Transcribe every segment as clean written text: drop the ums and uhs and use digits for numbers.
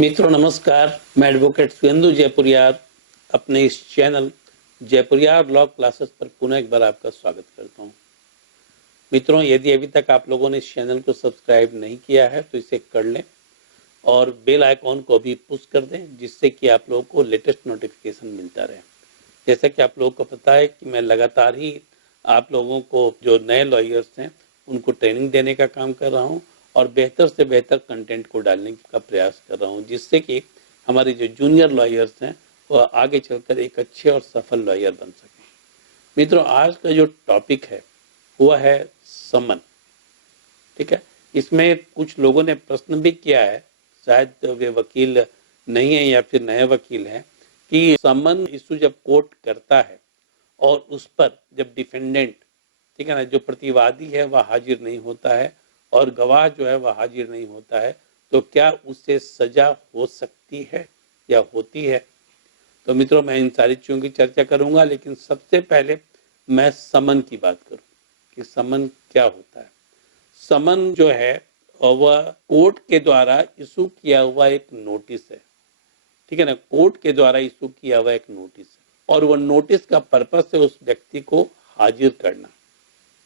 मित्रों नमस्कार, मैं एडवोकेट सुरेंदु जयपुरियार अपने इस चैनल जयपुरियार लॉ क्लासेस पर पुनः एक बार आपका स्वागत करता हूं। मित्रों, यदि अभी तक आप लोगों ने इस चैनल को सब्सक्राइब नहीं किया है तो इसे कर लें और बेल आइकॉन को भी पुश कर दें, जिससे कि आप लोगों को लेटेस्ट नोटिफिकेशन मिलता रहे। जैसा कि आप लोगों को पता है कि मैं लगातार ही आप लोगों को, जो नए लॉयर्स हैं, उनको ट्रेनिंग देने का काम कर रहा हूं और बेहतर से बेहतर कंटेंट को डालने का प्रयास कर रहा हूं, जिससे कि हमारे जो जूनियर लॉयर्स हैं वह आगे चलकर एक अच्छे और सफल लॉयर बन सकें। मित्रों, आज का जो टॉपिक है वह है समन। ठीक है, इसमें कुछ लोगों ने प्रश्न भी किया है, शायद वे वकील नहीं है या फिर नए वकील हैं, कि समन इशू जब कोर्ट करता है और उस पर जब डिफेंडेंट, ठीक है ना, जो प्रतिवादी है वह हाजिर नहीं होता है और गवाह जो है वह हाजिर नहीं होता है, तो क्या उससे सजा हो सकती है या होती है? तो मित्रों, मैं इन सारी चीज़ों की चर्चा करूंगा, लेकिन सबसे पहले मैं समन की बात करूं कि समन क्या होता है। समन जो है वह कोर्ट के द्वारा इशू किया हुआ एक नोटिस है। ठीक है ना, कोर्ट के द्वारा इशू किया हुआ एक नोटिस है और वह नोटिस का पर्पस है उस व्यक्ति को हाजिर करना।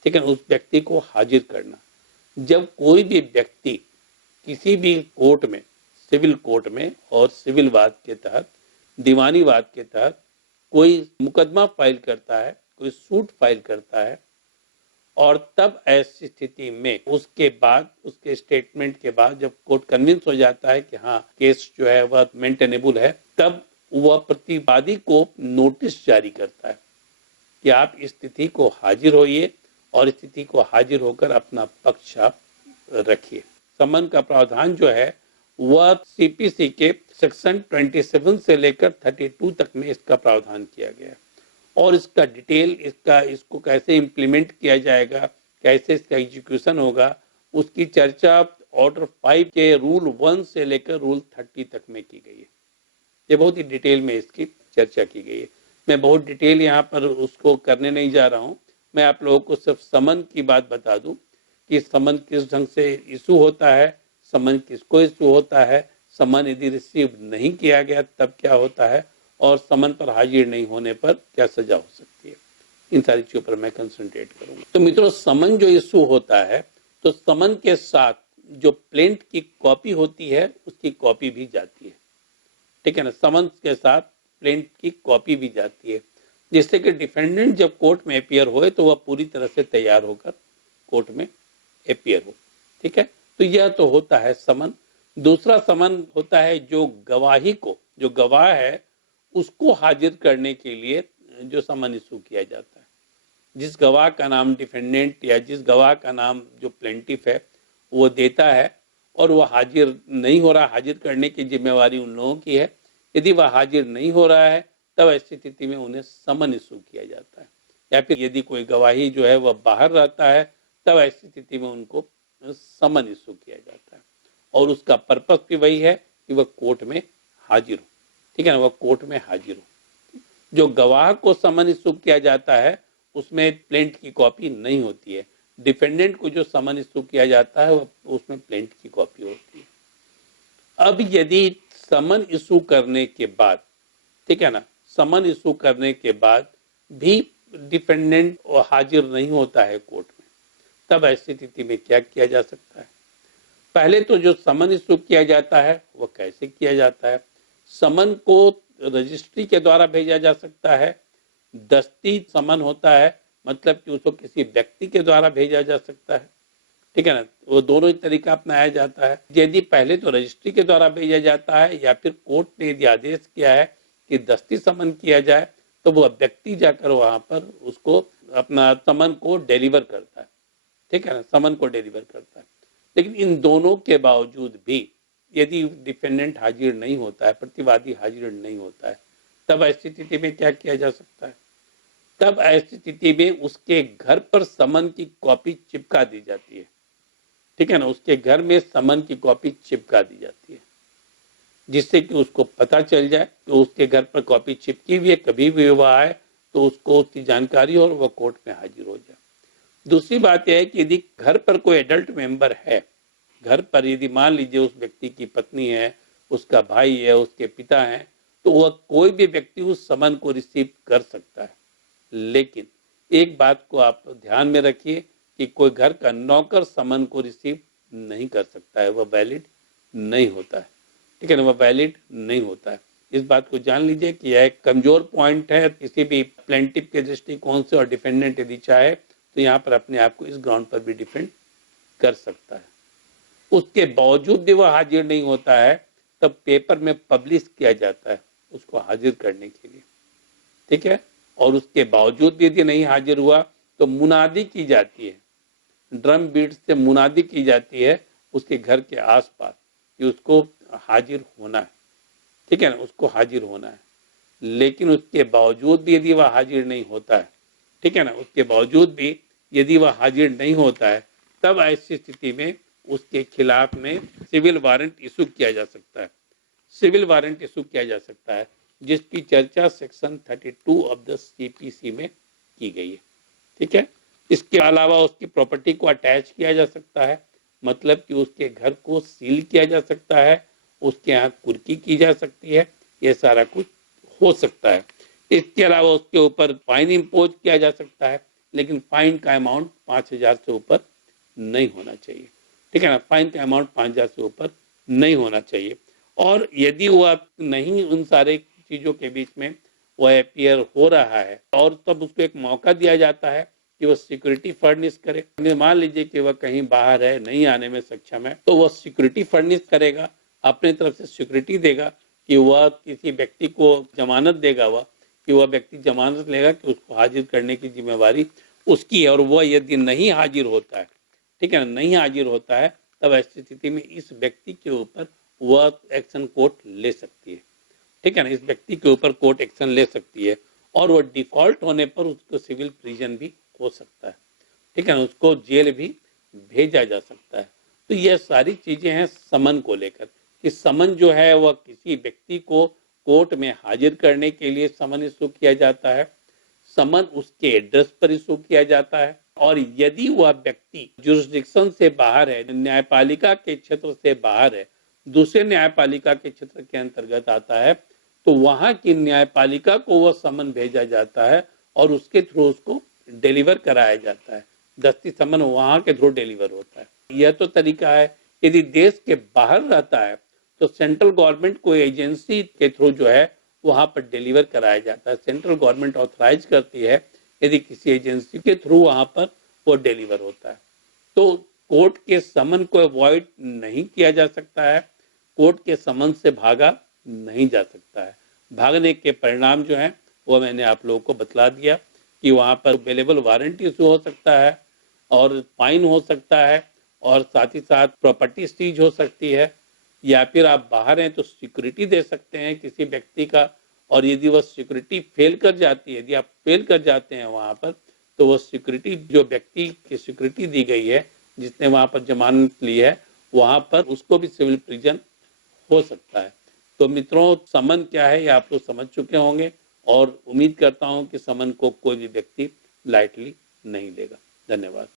ठीक है, उस व्यक्ति को हाजिर करना। जब कोई भी व्यक्ति किसी भी कोर्ट में, सिविल कोर्ट में और सिविल वाद के तहत, दीवानी वाद के तहत कोई मुकदमा फाइल करता है, कोई सूट फाइल करता है, और तब ऐसी स्थिति में उसके बाद, उसके स्टेटमेंट के बाद जब कोर्ट कन्विंस हो जाता है कि हाँ केस जो है वह मेंटेनेबल है, तब वह प्रतिवादी को नोटिस जारी करता है कि आप इस तिथि को हाजिर होइए और स्थिति को हाजिर होकर अपना पक्ष आप रखिए। समन का प्रावधान जो है वह सीपीसी के सेक्शन 27 से लेकर 32 तक में इसका प्रावधान किया गया है और इसका डिटेल, इसको कैसे इम्प्लीमेंट किया जाएगा, कैसे इसका एग्जीक्यूशन होगा, उसकी चर्चा ऑर्डर 5 के रूल 1 से लेकर रूल 30 तक में की गई है। ये बहुत ही डिटेल में इसकी चर्चा की गई है। मैं बहुत डिटेल यहाँ पर उसको करने नहीं जा रहा हूँ। मैं आप लोगों को सिर्फ समन की बात बता दूं कि समन किस ढंग से इशू होता है, समन किसको इशू होता है, समन यदि रिसीव नहीं किया गया तब क्या होता है और समन पर हाजिर नहीं होने पर क्या सजा हो सकती है। इन सारी चीजों पर मैं कंसंट्रेट करूंगा। तो मित्रों, समन जो इशू होता है तो समन के साथ जो प्लेंट की कॉपी होती है उसकी कॉपी भी जाती है। ठीक है ना, समन के साथ प्लेंट की कॉपी भी जाती है, जिससे कि डिफेंडेंट जब कोर्ट में अपियर होए तो वह पूरी तरह से तैयार होकर कोर्ट में अपियर हो। ठीक है, तो यह तो होता है समन। दूसरा समन होता है जो गवाही को, जो गवाह है उसको हाजिर करने के लिए जो समन इशू किया जाता है। जिस गवाह का नाम डिफेंडेंट या जिस गवाह का नाम जो प्लेंटिफ है वो देता है और वह हाजिर नहीं हो रहा, हाजिर करने की जिम्मेवारी उन लोगों की है। यदि वह हाजिर नहीं हो रहा है तब ऐसी स्थिति में उन्हें समन इशू किया जाता है, या फिर यदि कोई गवाही जो है वह बाहर रहता है तब ऐसी स्थिति में उनको समन इशू किया जाता है और उसका पर्पस भी वही है कि वह कोर्ट में हाजिर हो। ठीक है ना, वह कोर्ट में हाजिर हो। जो गवाह को समन इशू किया जाता है उसमें प्लेंट की कॉपी नहीं होती है। डिफेंडेंट को जो समन इशू किया जाता है उसमें प्लेंट की कॉपी होती है। अब यदि समन इशू करने के बाद, ठीक है ना, समन इशू करने के बाद भी डिफेंडेंट हाजिर नहीं होता है कोर्ट में, तब ऐसी स्थिति में क्या किया जा सकता है? पहले तो जो समन इशू किया जाता है वह कैसे किया जाता है? समन को रजिस्ट्री के द्वारा भेजा जा सकता है, दस्ती समन होता है, मतलब कि उसको किसी व्यक्ति के द्वारा भेजा जा सकता है। ठीक है ना, वो दोनों ही तरीका अपनाया जाता है। यदि पहले तो रजिस्ट्री के द्वारा भेजा जाता है या फिर कोर्ट ने यदि आदेश किया है कि दस्ती समन किया जाए तो वह व्यक्ति जाकर वहां पर उसको अपना समन को डिलीवर करता है। ठीक है ना, समन को डिलीवर करता है। लेकिन इन दोनों के बावजूद भी यदि डिफेंडेंट हाजिर नहीं होता है, प्रतिवादी हाजिर नहीं होता है, तब ऐसी स्थिति में क्या किया जा सकता है? तब ऐसी स्थिति में उसके घर पर समन की कॉपी चिपका दी जाती है। ठीक है ना, उसके घर में समन की कॉपी चिपका दी जाती है, जिससे कि उसको पता चल जाए कि उसके घर पर कॉपी चिपकी हुई है, कभी भी वह आए तो उसको उसकी जानकारी और वह कोर्ट में हाजिर हो जाए। दूसरी बात यह है कि यदि घर पर कोई एडल्ट मेंबर है, घर पर यदि मान लीजिए उस व्यक्ति की पत्नी है, उसका भाई है, उसके पिता हैं, तो वह कोई भी व्यक्ति उस समन को रिसीव कर सकता है। लेकिन एक बात को आप ध्यान में रखिए कि कोई घर का नौकर समन को रिसीव नहीं कर सकता है, वह वैलिड नहीं होता है। ठीक है ना, वह वैलिड नहीं होता है। इस बात को जान लीजिए कि यह एक कमजोर पॉइंट है किसी भी प्लेंटिव के दृष्टिकोण से, और डिफेंडेंट यदि चाहे तो यहाँ पर अपने आप को इस ग्राउंड पर भी डिफेंड कर सकता है। उसके बावजूद भी वह हाजिर नहीं होता है, तब पेपर में पब्लिश किया जाता है उसको हाजिर करने के लिए। ठीक है, और उसके बावजूद भी यदि नहीं हाजिर हुआ तो मुनादी की जाती है, ड्रम बीट से मुनादी की जाती है उसके घर के आसपास कि उसको हाजिर होना है। ठीक है ना, उसको हाजिर होना है। लेकिन उसके बावजूद भी यदि वह हाजिर नहीं होता है, ठीक है ना, उसके बावजूद भी यदि वह हाजिर नहीं होता है, तब ऐसी स्थिति में उसके खिलाफ में सिविल वारंट इशू किया जा सकता है। सिविल वारंट इशू किया जा सकता है, जिसकी चर्चा सेक्शन 32 ऑफ द सीपीसी में की गई है। ठीक है, इसके अलावा उसकी प्रॉपर्टी को अटैच किया जा सकता है, मतलब कि उसके घर को सील किया जा सकता है, उसके यहाँ कुर्की की जा सकती है, ये सारा कुछ हो सकता है। इसके अलावा उसके ऊपर फाइन इम्पोज किया जा सकता है, लेकिन फाइन का अमाउंट 5,000 से ऊपर नहीं होना चाहिए। ठीक है ना, फाइन का अमाउंट 5,000 से ऊपर नहीं होना चाहिए। और यदि वह नहीं उन सारे चीजों के बीच में वह अपीयर हो रहा है, और तब उसको एक मौका दिया जाता है कि वह सिक्योरिटी फर्निश करे। मान लीजिए कि वह कहीं बाहर है, नहीं आने में सक्षम है, तो वह सिक्योरिटी फर्निश करेगा, अपने तरफ से सिक्योरिटी देगा कि वह किसी व्यक्ति को जमानत देगा, वह कि वह व्यक्ति जमानत लेगा कि उसको हाजिर करने की जिम्मेवारी उसकी है। और वह यदि नहीं हाजिर होता है, ठीक है ना, नहीं हाजिर होता है, तब ऐसी स्थिति में इस व्यक्ति के ऊपर वह एक्शन कोर्ट ले सकती है। ठीक है ना, इस व्यक्ति के ऊपर कोर्ट एक्शन ले सकती है, और वह डिफॉल्ट होने पर उसको सिविल प्रिजन भी हो सकता है। ठीक है ना, उसको जेल भी भेजा जा सकता है। तो यह सारी चीजें हैं समन को लेकर, कि समन जो है वह किसी व्यक्ति को कोर्ट में हाजिर करने के लिए समन इशू किया जाता है। समन उसके एड्रेस पर इशू किया जाता है, और यदि वह व्यक्ति जुरिस्डिक्शन से बाहर है, न्यायपालिका के क्षेत्र से बाहर है, दूसरे न्यायपालिका के क्षेत्र के अंतर्गत आता है, तो वहां की न्यायपालिका को वह समन भेजा जाता है और उसके थ्रू उसको डिलीवर कराया जाता है। दस्ती समन वहां के थ्रू डिलीवर होता है। यह तो तरीका है। यदि देश के बाहर रहता है तो सेंट्रल गवर्नमेंट को एजेंसी के थ्रू जो है वहां पर डिलीवर कराया जाता है। सेंट्रल गवर्नमेंट ऑथराइज करती है, यदि किसी एजेंसी के थ्रू वहां पर वो डिलीवर होता है। तो कोर्ट के समन को अवॉइड नहीं किया जा सकता है, कोर्ट के समन से भागा नहीं जा सकता है। भागने के परिणाम जो है वो मैंने आप लोगों को बतला दिया कि वहां पर अवेलेबल वारंट इशू हो सकता है, और फाइन हो सकता है, और साथ ही साथ प्रॉपर्टी सीज हो सकती है, या फिर आप बाहर हैं तो सिक्योरिटी दे सकते हैं किसी व्यक्ति का, और यदि वह सिक्योरिटी फेल कर जाती है, यदि आप फेल कर जाते हैं वहां पर, तो वह सिक्योरिटी जो व्यक्ति की सिक्योरिटी दी गई है, जिसने वहां पर जमानत ली है, वहां पर उसको भी सिविल प्रिजन हो सकता है। तो मित्रों, समन क्या है ये आप लोग समझ चुके होंगे, और उम्मीद करता हूं कि समन को कोई भी व्यक्ति लाइटली नहीं लेगा। धन्यवाद।